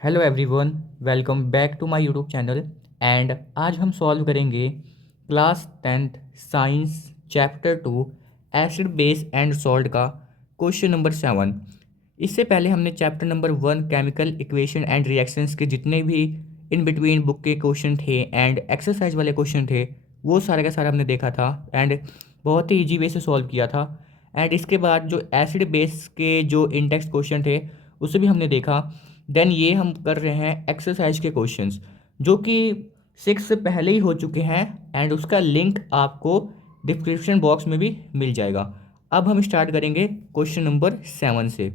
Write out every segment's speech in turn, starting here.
Hello everyone, welcome back to my YouTube channel. And आज हम solve करेंगे class 10th science chapter 2 acid base and salt का question number 7। इससे पहले हमने chapter number 1 chemical equation and reactions के जितने भी इन बिटवीन बुक के क्वेश्चन थे एंड एक्सरसाइज वाले क्वेश्चन थे वो सारा का सारा हमने देखा था एंड बहुत ही ईजी वे से सॉल्व किया था। एंड इसके बाद जो एसिड बेस के जो इंडेक्स क्वेश्चन थे उसे भी हमने देखा। देन ये हम कर रहे हैं एक्सरसाइज के क्वेश्चंस जो कि 6 से पहले ही हो चुके हैं एंड उसका लिंक आपको डिस्क्रिप्शन बॉक्स में भी मिल जाएगा। अब हम स्टार्ट करेंगे क्वेश्चन नंबर 7 से।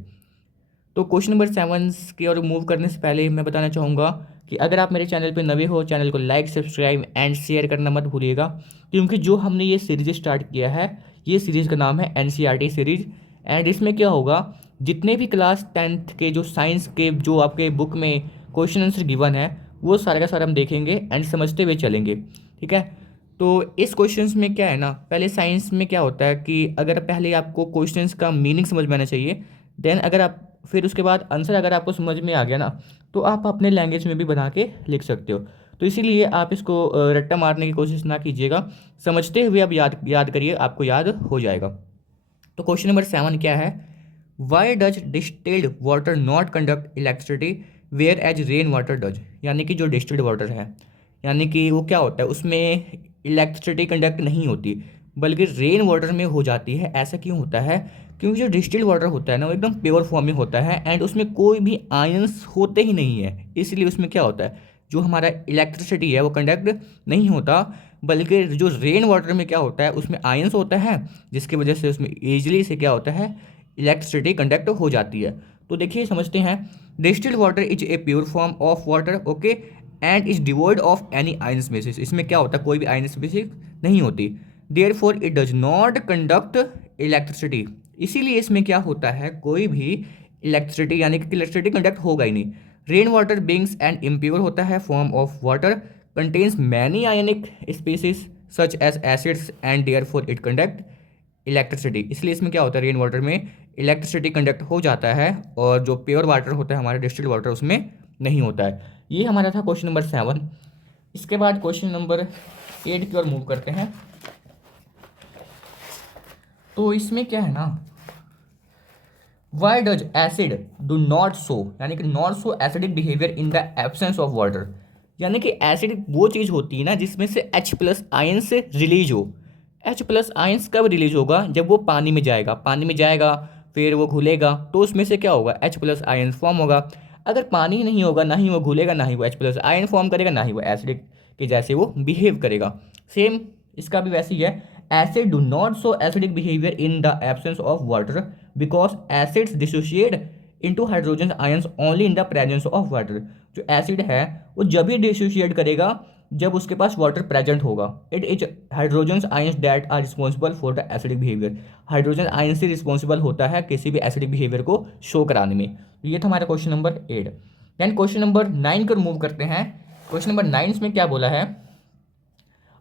तो क्वेश्चन नंबर 7 की ओर मूव करने से पहले मैं बताना चाहूँगा कि अगर आप मेरे चैनल पर नए हो, चैनल को लाइक, सब्सक्राइब एंड शेयर करना मत भूलिएगा, क्योंकि जो हमने ये सीरीज स्टार्ट किया है ये सीरीज़ का नाम है NCERT सीरीज। एंड इसमें क्या होगा, जितने भी क्लास 10th के जो साइंस के जो आपके बुक में क्वेश्चन आंसर गिवन है वो सारा का सारा हम देखेंगे एंड समझते हुए चलेंगे। ठीक है। तो इस क्वेश्चंस में क्या है ना, पहले साइंस में क्या होता है कि अगर पहले आपको क्वेश्चंस का मीनिंग समझ में आना चाहिए, देन अगर आप फिर उसके बाद आंसर अगर आपको समझ में आ गया ना तो आप अपने लैंग्वेज में भी बना के लिख सकते हो। तो इसीलिए आप इसको रट्टा मारने की कोशिश ना कीजिएगा, समझते हुए आप याद याद करिए, आपको याद हो जाएगा। तो क्वेश्चन नंबर 7 क्या है, why does distilled water not conduct electricity whereas rain water does. यानी कि जो डिस्टिल्ड वाटर है, यानी कि वो क्या होता है, उसमें इलेक्ट्रिसिटी कंडक्ट नहीं होती बल्कि रेन वाटर में हो जाती है। ऐसा क्यों होता है? क्योंकि जो डिस्टिल्ड वाटर होता है ना वो एकदम प्योर फॉर्म में होता है एंड उसमें कोई भी आयंस होते ही नहीं है, इसलिए उसमें क्या होता है, जो हमारा इलेक्ट्रिसिटी है वो कंडक्ट नहीं होता। बल्कि जो रेन वाटर में क्या होता है, उसमें आयंस होता है जिसकी वजह से उसमें ईजिली से क्या होता है, इलेक्ट्रिसिटी कंडक्ट हो जाती है। तो देखिए समझते हैं, distilled water is a pure form of water, okay, and is devoid of any ion species. इसमें क्या होता है, कोई भी आयन स्पीसीज नहीं होती। Therefore it does not conduct electricity, इसीलिए इसमें क्या होता है, कोई भी इलेक्ट्रिसिटी यानी कि इलेक्ट्रिसिटी कंडक्ट होगा ही नहीं। Rain water beings and impure होता है form of water, contains many ionic species such as acids and therefore it conduct electricity. इसलिए इसमें क्या होता है, रेन वाटर में इलेक्ट्रिसिटी कंडक्ट हो जाता है और जो प्योर वाटर होता है हमारा डिस्टिल्ड वाटर उसमें नहीं होता है। ये हमारा था क्वेश्चन नंबर 7। इसके बाद क्वेश्चन नंबर 8 की ओर मूव करते हैं। तो इसमें क्या है ना, why does acid do not show, यानी कि not show acidic behaviour in the absence of water. यानी कि एसिड वो चीज़ होती है ना जिसमें से H+ आयन से रिलीज हो। H+ आयंस कब रिलीज होगा, जब वो पानी में जाएगा, पानी में जाएगा फिर वो घुलेगा तो उसमें से क्या होगा, H+ आयन फॉर्म होगा। अगर पानी ही नहीं होगा, ना ही वो घुलेगा, ना ही वो H+ आयन फॉर्म करेगा, ना ही वो एसिडिक के जैसे वो बिहेव करेगा। सेम इसका भी वैसे ही है, acid do not show acidic behaviour in the absence of water because acids dissociate into hydrogen ions only in the presence of water. जो एसिड है वो जब ही डिसोशिएट करेगा जब उसके पास वाटर प्रेजेंट होगा। It is hydrogen ions that are responsible for the acidic behaviour. Hydrogen ion से रिस्पॉन्सिबल होता है किसी भी एसिडिक बिहेवियर को शो कराने में। तो ये था हमारा question number 8। Then question number 9 को मूव करते हैं। क्वेश्चन नंबर 9 में क्या बोला है,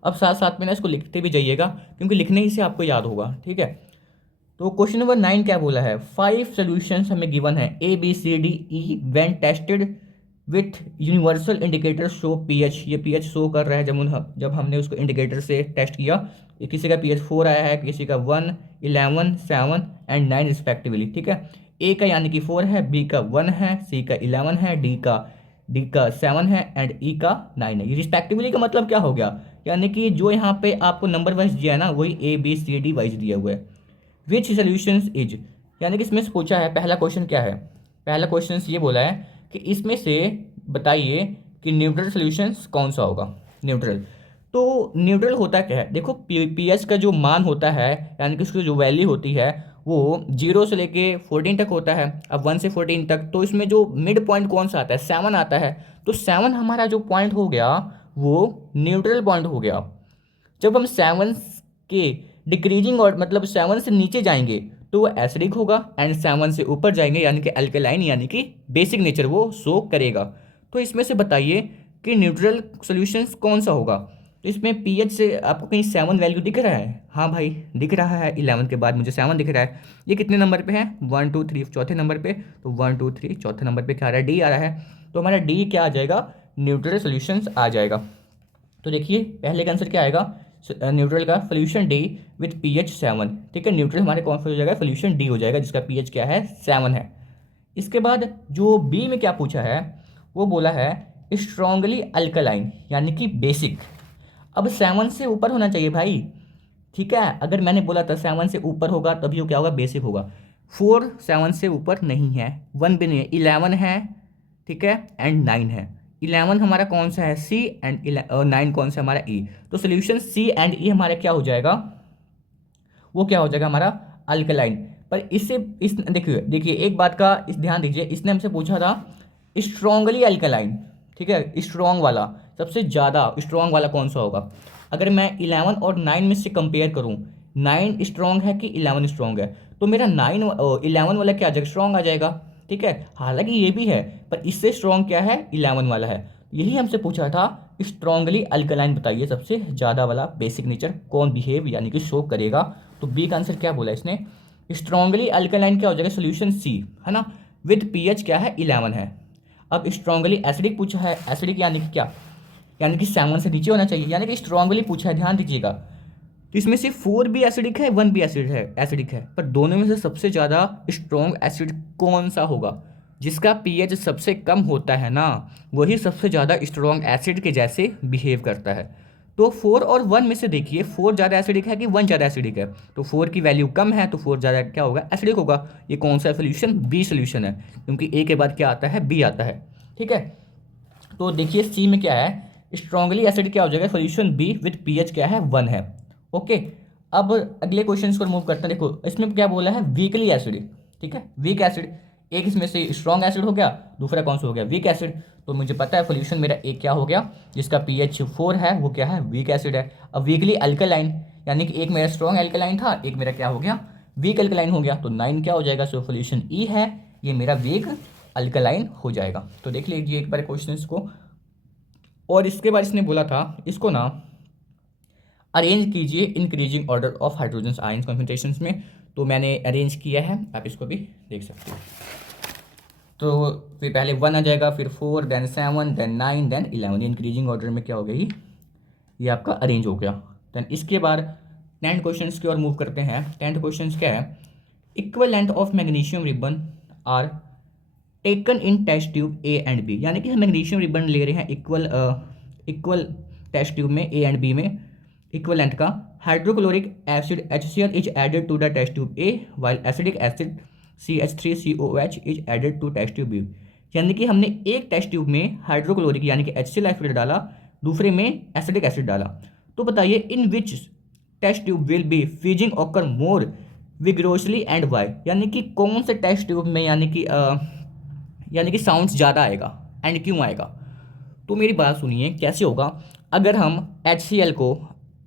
अब साथ साथ में ना इसको लिखते भी जाइएगा क्योंकि लिखने ही से आपको याद होगा। ठीक है। तो क्वेश्चन नंबर 9 क्या बोला है, 5 सोल्यूशंस हमें गिवन है ABCDE when tested with universal indicator show pH। ये pH शो कर रहा है जब हमने उसको इंडिकेटर से टेस्ट किया। किसी का pH 4 आया है, किसी का 1, 11, 7 एंड 9 रिस्पेक्टिवली। ठीक है। A का यानी कि 4 है, B का 1 है, C का 11 है, D का 7 है एंड E का 9 है। ये रिस्पेक्टिवली का मतलब क्या हो गया, यानी कि जो यहाँ पे आपको नंबर वाइज दिया है ना वही ABCD वाइज दिया हुआ है। विच सोल्यूशंस इज, यानी कि इसमें से पूछा है, पहला क्वेश्चन क्या है, पहला क्वेश्चन ये बोला है कि इसमें से बताइए कि न्यूट्रल सोल्यूशंस कौन सा होगा। न्यूट्रल, तो न्यूट्रल होता क्या है, देखो पीएच का जो मान होता है यानी कि उसकी जो वैल्यू होती है वो 0 से लेके 14 तक होता है। अब 1 से 14 तक, तो इसमें जो मिड पॉइंट कौन सा आता है, 7 आता है। तो 7 हमारा जो पॉइंट हो गया वो न्यूट्रल पॉइंट हो गया। जब हम 7 के डिक्रीजिंग और मतलब 7 से नीचे जाएंगे तो वो एसिडिक होगा एंड 7 से ऊपर जाएंगे यानी कि अल्कलाइन यानी कि बेसिक नेचर वो शो करेगा। तो इसमें से बताइए कि न्यूट्रल सॉल्यूशंस कौन सा होगा। तो इसमें पीएच से आपको कहीं 7 वैल्यू दिख रहा है, हाँ भाई दिख रहा है, 11 के बाद मुझे 7 दिख रहा है। ये कितने नंबर पे है, 1 2 3 चौथे नंबर पे, तो 1 2 3 चौथे नंबर पे क्या आ रहा है, डी आ रहा है। तो हमारा डी क्या आ जाएगा, न्यूट्रल सोल्यूशंस आ जाएगा। तो देखिए पहले का आंसर क्या आएगा, न्यूट्रल का सोल्यूशन डी विथ pH 7। ठीक है, न्यूट्रल हमारे कौन सा हो जाएगा, सोल्यूशन डी हो जाएगा जिसका pH क्या है, 7 है। इसके बाद जो बी में क्या पूछा है, वो बोला है स्ट्रॉन्गली अल्कलाइन यानी कि बेसिक। अब 7 से ऊपर होना चाहिए भाई। ठीक है, अगर मैंने बोला था 7 से ऊपर होगा तभी वो क्या होगा, बेसिक होगा। 4 7 से ऊपर नहीं है, 1 भी नहीं है, 11 है। ठीक है, एंड 9 है। 11 हमारा कौन सा है, सी, एंड 9 कौन सा हमारा ई। तो सोल्यूशन सी एंड ई हमारा क्या हो जाएगा, वो क्या हो जाएगा हमारा अल्कलाइन। पर इससे इस देखिए देखिए एक बात का इस ध्यान दीजिए, इसने हमसे पूछा था स्ट्रॉन्गली अल्कलाइन। ठीक है, स्ट्रॉन्ग वाला, सबसे ज़्यादा स्ट्रॉन्ग वाला कौन सा होगा। अगर मैं 11 और 9 में से कंपेयर करूँ, 9 स्ट्रॉन्ग है कि 11 स्ट्रॉन्ग है, तो मेरा 11 वाला क्या आ जाएगा, स्ट्रॉन्ग आ जाएगा। ठीक है, हालांकि ये भी है पर इससे स्ट्रॉन्ग क्या है, 11 वाला है। यही हमसे पूछा था स्ट्रॉन्गली अल्कलाइन बताइए सबसे ज़्यादा वाला बेसिक नेचर कौन बिहेव यानी कि शो करेगा। तो बी का आंसर क्या बोला इसने, स्ट्रॉन्गली अल्कलाइन क्या हो जाएगा, सोल्यूशन सी है ना, विद पीएच क्या है, 11 है। अब स्ट्रॉन्गली एसिडिक पूछा है, एसिडिक यानी कि क्या, यानी कि 7 से नीचे होना चाहिए, यानी कि स्ट्रॉन्गली पूछा है, ध्यान दीजिएगा। तो इसमें से 4 भी एसिडिक है, 1 भी एसिडिक है, पर दोनों में से सबसे ज़्यादा स्ट्रॉन्ग एसिड कौन सा होगा, जिसका पीएच सबसे कम होता है ना, वही सबसे ज़्यादा स्ट्रॉन्ग एसिड के जैसे बिहेव करता है। तो 4 और 1 में से देखिए 4 ज़्यादा एसिडिक है कि 1 ज़्यादा एसिडिक है, तो 4 की वैल्यू कम है तो 4 ज़्यादा क्या होगा, एसिडिक होगा। ये कौन सा सोल्यूशन, बी सोल्यूशन है, क्योंकि ए के बाद क्या आता है, बी आता है। ठीक है, तो देखिए सी में क्या है, स्ट्रॉन्गली एसिड क्या हो जाएगा, सोल्यूशन बी विथ पीएच क्या है, 1 है। ओके, अब अगले क्वेश्चन को मूव करते हैं। देखो इसमें क्या बोला है, वीकली एसिड। ठीक है, वीक एसिड, एक इसमें से स्ट्रॉन्ग एसिड हो गया, दूसरा कौन सा हो गया, वीक एसिड। तो मुझे पता है सोल्यूशन मेरा एक क्या हो गया, जिसका पीएच 4 है, वो क्या है, वीक एसिड है। अब वीकली अल्कलाइन यानी कि एक मेरा स्ट्रॉन्ग अल्कलाइन था, एक मेरा क्या हो गया, वीक अल्कलाइन हो गया, तो 9 क्या हो जाएगा, सो सोल्यूशन ई है, ये मेरा वीक अल्कलाइन हो जाएगा। तो देख लीजिए एक बार क्वेश्चन को। और इसके बाद इसने बोला था इसको ना अरेंज कीजिए increasing order of hydrogen ions concentrations में। तो मैंने अरेंज किया है, आप इसको भी देख सकते हो। तो फिर पहले 1 आ जाएगा, फिर 4, then 7, then 9, then 11, increasing order में क्या हो गया, ये आपका अरेंज हो गया। देन इसके बाद 10th क्वेश्चन की ओर मूव करते हैं। 10th क्वेश्चन क्या है, equal length of magnesium ribbon are taken in test tube A and B, यानी कि हम मैग्नीशियम रिबन ले रहे हैं इक्वल टेस्ट ट्यूब में, ए एंड बी में इक्वल लेंथ का। Hydrochloric acid HCl is added to the test tube A, while acidic acid CH3COOH is added to test tube B. यानी कि हमने एक टेस्ट ट्यूब में हाइड्रोक्लोरिक यानी कि HCl एसिड डाला, दूसरे में एसिडिक एसिड डाला। तो बताइए in which test tube will be fizzing occur more vigorously and why, यानी कि कौन से टेस्ट ट्यूब में यानी कि साउंड्स ज़्यादा आएगा एंड क्यों आएगा। तो मेरी बात सुनिए कैसे होगा। अगर हम HCl को,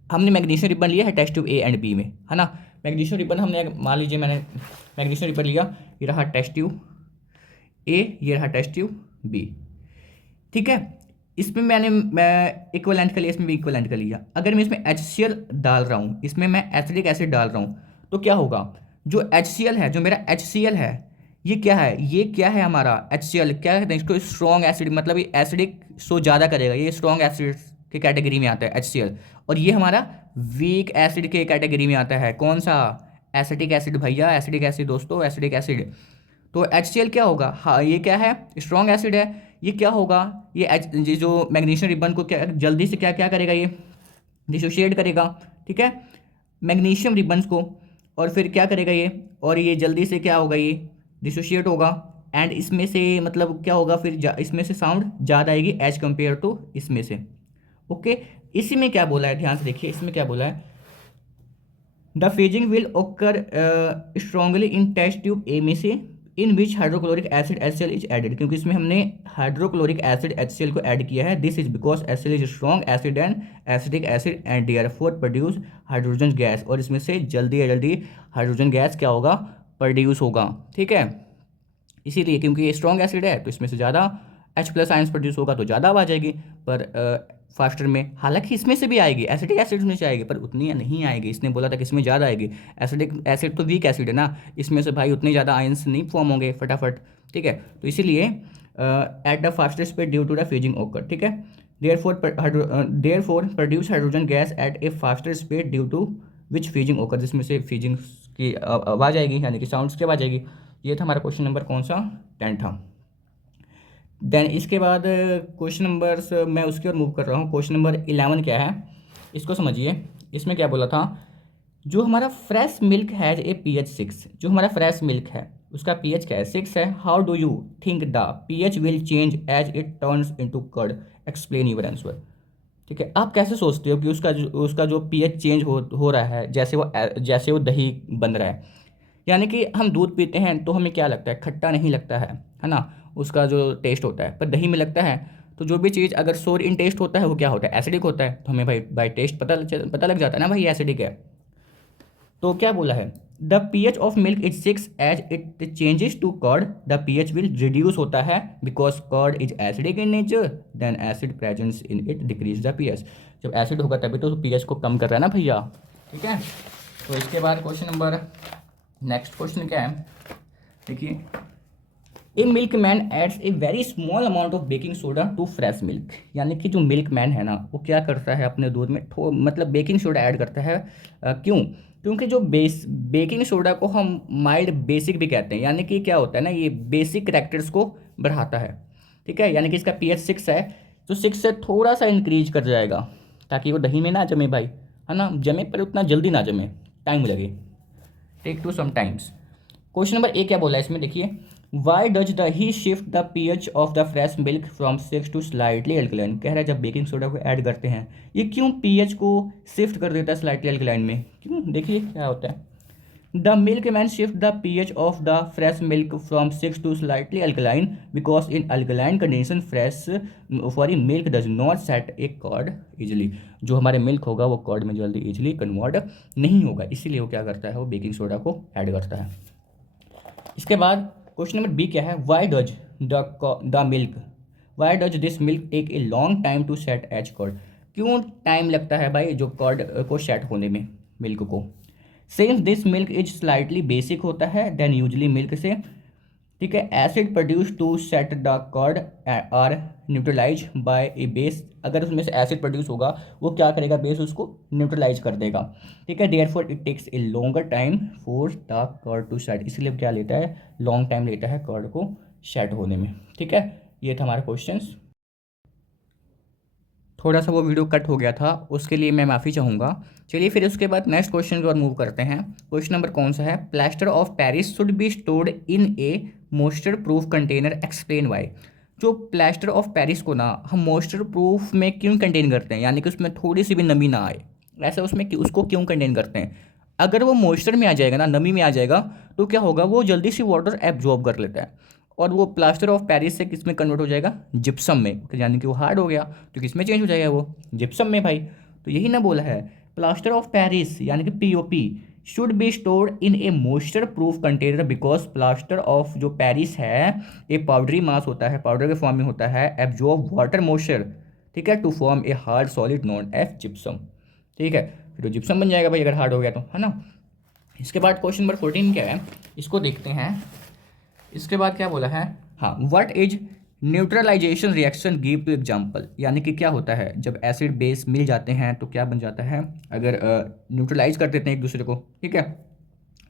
हमने मैग्नीशियम रिबन लिया है test tube A and B में, है ना। मैग्नीशियम रिबन हमने, मान लीजिए मैंने मैग्नीशियम रिबन लिया, ये रहा टेस्ट ट्यूब ए, ये रहा टेस्ट ट्यूब बी। ठीक है, इसमें मैं इक्वलेंट का लिया, इसमें भी इक्वलेंट का लिया। अगर मैं इसमें HCl डाल रहा हूँ, इसमें मैं एसिडिक एसिड डाल रहा हूँ, तो क्या होगा, जो HCl है, जो मेरा HCl है, ये क्या है, ये क्या है हमारा HCl, क्या कहते हैं इसको, स्ट्रॉन्ग एसिड, मतलब ये एसिडिक शो ज़्यादा करेगा, ये स्ट्रॉन्ग एसिड के कैटेगरी में आता है HCl। और ये हमारा वीक एसिड के कैटेगरी में आता है, कौन सा, एसिटिक एसिड भैया, एसिडिक एसिड दोस्तों, एसिडिक एसिड। तो HCl क्या होगा, हाँ ये क्या है, स्ट्रॉन्ग एसिड है। ये क्या होगा, ये जो मैग्नीशियम रिबन को क्या जल्दी से क्या क्या करेगा, ये डिसोशिएट करेगा। ठीक है, मैग्नीशियम रिबन्स को, और फिर क्या करेगा ये, और ये जल्दी से क्या होगा, ये डिसोशिएट होगा। एंड इसमें से मतलब क्या होगा, फिर इसमें से साउंड ज़्यादा आएगी एज कम्पेयर टू इसमें से। ओके, इसी में क्या बोला है, ध्यान से देखिए, इसमें क्या बोला है, the fizzing will occur strongly in test tube A में से, in which hydrochloric acid HCl is added, क्योंकि इसमें हमने हाइड्रोक्लोरिक एसिड HCl को ऐड किया है। This is because HCl is strong acid and acidic acid and therefore produce hydrogen gas, और इसमें से जल्दी हाइड्रोजन गैस क्या होगा, प्रोड्यूस होगा। ठीक है, इसीलिए क्योंकि ये स्ट्रॉन्ग एसिड है तो इसमें से ज़्यादा H+ आयंस प्रोड्यूस होगा, तो ज़्यादा आ जाएगी। पर फास्टर में, हालांकि इसमें से भी आएगी, एसिडिक एसिड में से आएगी, पर उतनी नहीं आएगी। इसने बोला था कि इसमें ज़्यादा आएगी। एसिडिक एसिड तो वीक एसिड है ना, इसमें से भाई उतने ज़्यादा आयंस नहीं फॉर्म होंगे फटाफट। ठीक है, तो इसीलिए at the faster speed due to the fusing occur, ठीक है। Therefore produce hydrogen gas at a faster speed due to which fusing occur, जिसमें से फ्यूजिंग की आवाज़ आएगी, यानी कि साउंड्स की आवाज़ आएगी। ये था हमारा क्वेश्चन नंबर कौन सा, 10 था। देन इसके बाद क्वेश्चन नंबर मैं उसकी ओर मूव कर रहा हूँ। क्वेश्चन नंबर 11 क्या है, इसको समझिए। इसमें क्या बोला था, जो हमारा fresh milk has a pH 6, जो हमारा फ्रेश मिल्क है उसका pH क्या है, 6 है। How do you think the pH will change as it turns into curd, explain your answer, ठीक है। आप कैसे सोचते हो कि उसका जो pH चेंज हो रहा है, जैसे वो दही बन रहा है। यानी कि हम दूध पीते हैं तो हमें क्या लगता है, खट्टा नहीं लगता है ना, उसका जो टेस्ट होता है, पर दही में लगता है। तो जो भी चीज़ अगर सोर इन टेस्ट होता है वो क्या होता है, एसिडिक होता है। तो हमें भाई बाई टेस्ट पता लग जाता है ना भाई एसिडिक है। तो क्या बोला है, the pH of milk is 6, as it changes to curd the pH will reduce होता है because curd is acidic in nature, then acid presence in it decrease the pH। जब एसिड होगा तभी तो pH को कम कर रहा है ना भैया, ठीक है। तो इसके बाद क्वेश्चन नंबर, नेक्स्ट क्वेश्चन क्या है, देखिए। A milk man adds a very small amount of baking soda to fresh milk, यानी कि जो मिल्क मैन है ना वो क्या करता है अपने दूध में मतलब बेकिंग सोडा ऐड करता है। क्यों, क्योंकि जो बेकिंग सोडा को हम माइल्ड बेसिक भी कहते हैं, यानी कि क्या होता है ना, ये बेसिक कैरेक्टर्स को बढ़ाता है, ठीक है। यानी कि इसका pH 6 है, तो 6 से थोड़ा सा इंक्रीज कर जाएगा ताकि वो दही में ना जमे भाई, है ना, जमे पर उतना जल्दी ना जमे, टाइम लगे, take to some times. Question number A क्या बोला है इसमें, देखिए। Why does the he shift the pH of the fresh milk from 6 to slightly alkaline, कह रहा है जब बेकिंग सोडा को ऐड करते हैं ये क्यों pH को शिफ्ट कर देता है स्लाइटली अल्कलाइन में, क्यों, देखिए क्या होता है। The milk man shift the pH of the fresh milk from 6 to slightly alkaline because in alkaline condition fresh फॉरी milk does not set a curd easily, जो हमारे मिल्क होगा वो कर्ड में जल्दी इजिली कन्वर्ट नहीं होगा, इसीलिए वो क्या करता है, वो बेकिंग सोडा को ऐड करता है। इसके बाद क्वेश्चन नंबर बी क्या है, why does this milk take a long time to set as curd, क्यों टाइम लगता है भाई जो कर्ड को सेट होने में मिल्क को। Since this milk is slightly basic होता है देन यूजली मिल्क से, ठीक है, acid produce to set the curd are neutralise by a base, अगर उसमें से एसिड प्रोड्यूस होगा वो क्या करेगा, बेस उसको न्यूट्रलाइज कर देगा, ठीक है। Therefore it takes a longer time for the curd to set, इसलिए क्या लेता है, लॉन्ग टाइम लेता है कर्ड को सेट होने में, ठीक है। ये था हमारा क्वेश्चन। थोड़ा सा वो वीडियो कट हो गया था, उसके लिए मैं माफ़ी चाहूँगा। चलिए फिर उसके बाद नेक्स्ट क्वेश्चन की ओर मूव करते हैं। क्वेश्चन नंबर कौन सा है, plaster of Paris should be stored in A moisture proof container, explain why. जो प्लास्टर ऑफ पेरिस को ना हम मॉइस्चर प्रूफ में क्यों कंटेन करते हैं, यानी कि उसमें थोड़ी सी भी नमी ना आए, ऐसा उसमें उसको क्यों कंटेन करते हैं। अगर वो मॉइस्चर में आ जाएगा ना, नमी में आ जाएगा, तो क्या होगा, वो जल्दी से वाटर एब्जॉर्ब कर लेता है और वो प्लास्टर ऑफ पेरिस से किस में कन्वर्ट हो जाएगा, जिप्सम में, यानी कि वो हार्ड हो गया तो किस में चेंज हो जाएगा, वो जिप्सम में भाई। तो यही ना बोला है, प्लास्टर ऑफ पेरिस यानी कि POP should be stored in A moisture proof container because plaster of जो पेरिस है ये पाउडरी मास होता है, पाउडर के फॉर्म में होता है, एब्जॉर्ब वाटर मॉइस्चर, ठीक है, to form a hard solid known एफ जिप्सम, ठीक है। फिर जिप्सम बन जाएगा भाई अगर हार्ड हो गया तो, है ना। इसके बाद क्वेश्चन नंबर 14 क्या है, इसको देखते हैं। इसके बाद क्या बोला है, हाँ, what is neutralisation reaction, give two example, यानी कि क्या होता है जब एसिड बेस मिल जाते हैं तो क्या बन जाता है, अगर न्यूट्रलाइज कर देते हैं एक दूसरे को, ठीक है।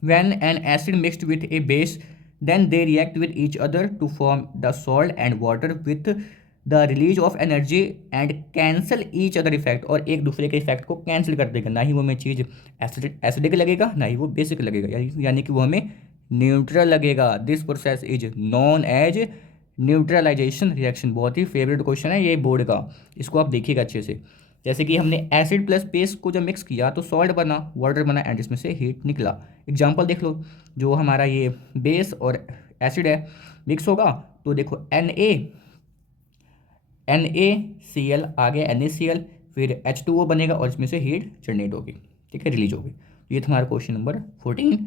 When an acid mixed with a base then they react with each other to form the salt and water with the release of energy and cancel each other effect, और एक दूसरे के इफेक्ट को कैंसिल कर देगा, ना ही वो हमें चीज़ एसिडिक लगेगा ना ही वो बेसिक लगेगा, यानी कि वो हमें न्यूट्रल लगेगा। This process is known as neutralisation reaction, बहुत ही फेवरेट क्वेश्चन है ये बोर्ड का, इसको आप देखिएगा अच्छे से। जैसे कि हमने एसिड प्लस बेस को जब मिक्स किया तो सॉल्ट बना, वाटर बना एंड इसमें से हीट निकला। एग्जांपल देख लो, जो हमारा ये बेस और एसिड है मिक्स होगा तो देखो NaCl आगे NaCl, फिर H2O बनेगा और इसमें से हीट जनरेट होगी, ठीक है, रिलीज होगी। ये था हमारा क्वेश्चन नंबर 14।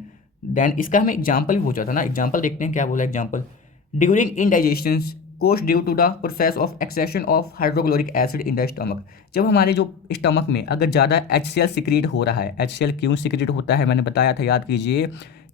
देन इसका हमें एग्जाम्पल भी पूछा था ना, एग्जाम्पल देखते हैं क्या बोला example. During indigestion caused due to the process of excretion of hydrochloric acid in the stomach, जब हमारे जो स्टमक में अगर ज़्यादा HCl सिक्रीट हो रहा है, HCl क्यों सिक्रीट होता है मैंने बताया था, याद कीजिए।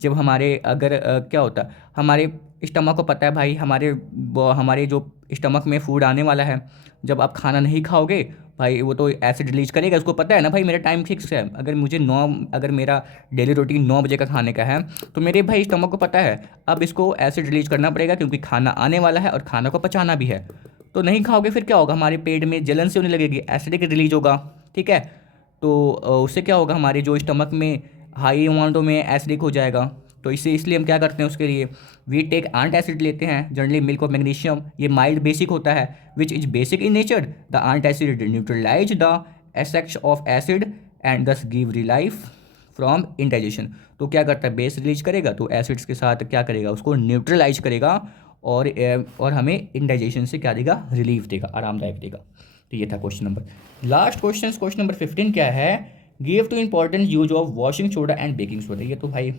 जब हमारे अगर क्या होता है, हमारे स्टमक को पता है भाई हमारे जो स्टमक में फूड आने वाला है, जब आप खाना नहीं खाओगे भाई वो तो एसिड रिलीज करेगा। उसको पता है ना भाई मेरा टाइम फिक्स है, अगर मेरा डेली रूटीन 9 बजे का खाने का है तो मेरे भाई स्टमक को पता है अब इसको एसिड रिलीज करना पड़ेगा, क्योंकि खाना आने वाला है और खाना को पचाना भी है। तो नहीं खाओगे फिर क्या होगा, हमारे पेट में जलन से होने लगेगी, एसिडिक रिलीज होगा। ठीक है, तो उससे क्या होगा, हमारे जो स्टमक में हाई अमाउंटों में एसिडिक हो जाएगा। तो इसलिए हम क्या करते हैं उसके लिए, वी टेक आंट एसिड लेते हैं, जनरली मिल्क ऑफ मैग्नीशियम। ये माइल्ड बेसिक होता है, which is basic in nature. The antacid neutralise the excess of acid and thus give relief from indigestion. तो क्या करता है, बेस रिलीज करेगा तो एसिड्स के साथ क्या करेगा, उसको न्यूट्रलाइज करेगा और हमें इंडाइजेशन से क्या देगा, रिलीफ देगा, आरामदायक देगा। तो ये था question number. Last question number 15 क्या है, give two important use of washing soda and baking soda. ये तो भाई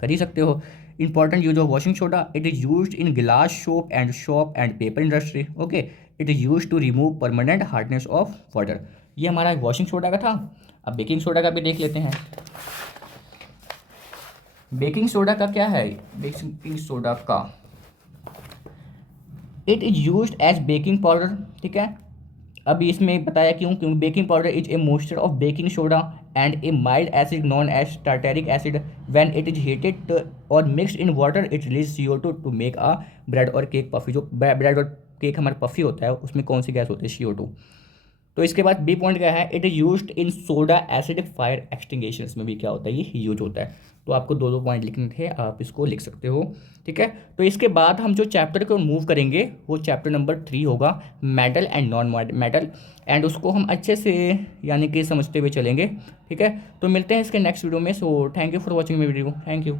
कर ही सकते हो। Important use of washing soda, it is use in glass shop and paper industry. Okay, it is use to remove permanent hardness of water. ये हमारा washing soda का था। अब बेकिंग सोडा का भी देख लेते हैं। बेकिंग सोडा का क्या है, बेकिंग सोडा का it is use as baking powder. ठीक है, अब इसमें बताया क्योंकि baking powder is a mixture of baking soda and a mild acid known as tartaric acid. When it is heated और mixed in water it release CO2 to make a bread और cake puffy. जो bread और cake हमारा puffy होता है उसमें कौन सी gas होती है, CO2। तो इसके बाद बी पॉइंट क्या है, it is used in soda acid fire extinguisher में भी क्या होता है, ये यूज होता है। तो आपको दो दो पॉइंट लिखने थे, आप इसको लिख सकते हो। ठीक है, तो इसके बाद हम जो चैप्टर को मूव करेंगे वो चैप्टर नंबर 3 होगा, metal and non metal, and उसको हम अच्छे से यानी कि समझते हुए चलेंगे। ठीक है, तो मिलते हैं इसके नेक्स्ट वीडियो में। So thank you for watching my video, thank you.